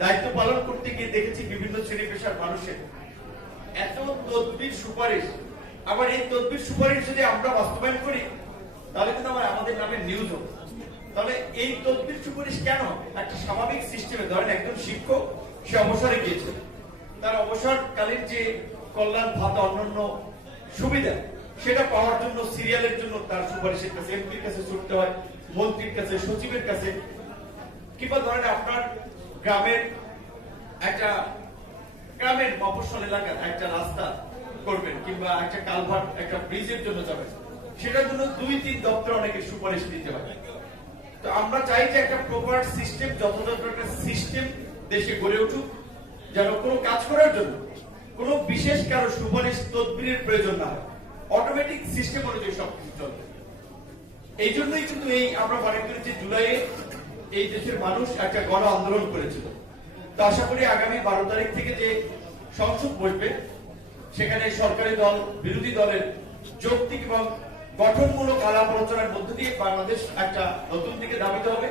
দায়িত্ব পালন করতে গিয়ে দেখেছি বিভিন্ন শ্রেণী পেশার মানুষের এত তদবির সুপারিশ। আবার এই তদবির সুপারিশ যদি আমরা বাস্তবায়ন করি তাহলে কিন্তু আমাদের নামে নিউজ হবে। তাহলে এই তদবির সুপারিশ কেন? একটা স্বাভাবিক সিস্টেমে ধরেন একজন শিক্ষক সে অবসরে গিয়েছে, তার অবসরকালীন যে কল্যাণ ভাতা অন্যান্য সুবিধা সেটা পাওয়ার জন্য সিরিয়ালের জন্য তার সুপারিশের কাছে এমপির কাছে ছুটতে হয়, মন্ত্রীর কাছে, সচিবের কাছে। কিংবা ধরেন আপনার গ্রামের মফস্বল এলাকার একটা রাস্তা করবেন কিংবা একটা কালভার্ট একটা ব্রিজের জন্য যাবেন, সেটার জন্য 2-3 দপ্তর অনেকে সুপারিশ দিতে হয়। তো আমরা চাই যে একটা প্রপার সিস্টেম, যথাযথ একটা সিস্টেম দেশে গড়ে উঠুক, যেন কোনো কাজ করার জন্য কোনো বিশেষ কারো সুপারিশ তদবিরের প্রয়োজন না হয়, অটোমেটিক সিস্টেম অনুযায়ী সবকিছু চলবে। এই জন্যই কিন্তু আমরা মনে করি যে জুলাইয়ে এই দেশের মানুষ একটা গণ আন্দোলন করেছিল। তো আশা করি আগামী 12 তারিখ থেকে যে সংসদ বসবে সেখানে সরকারি দল বিরোধী দলের যৌক্তিক এবং গঠনমূলক আলাপ আলোচনার মধ্য দিয়ে বাংলাদেশ একটা নতুন দিকে ধাবিত হবে।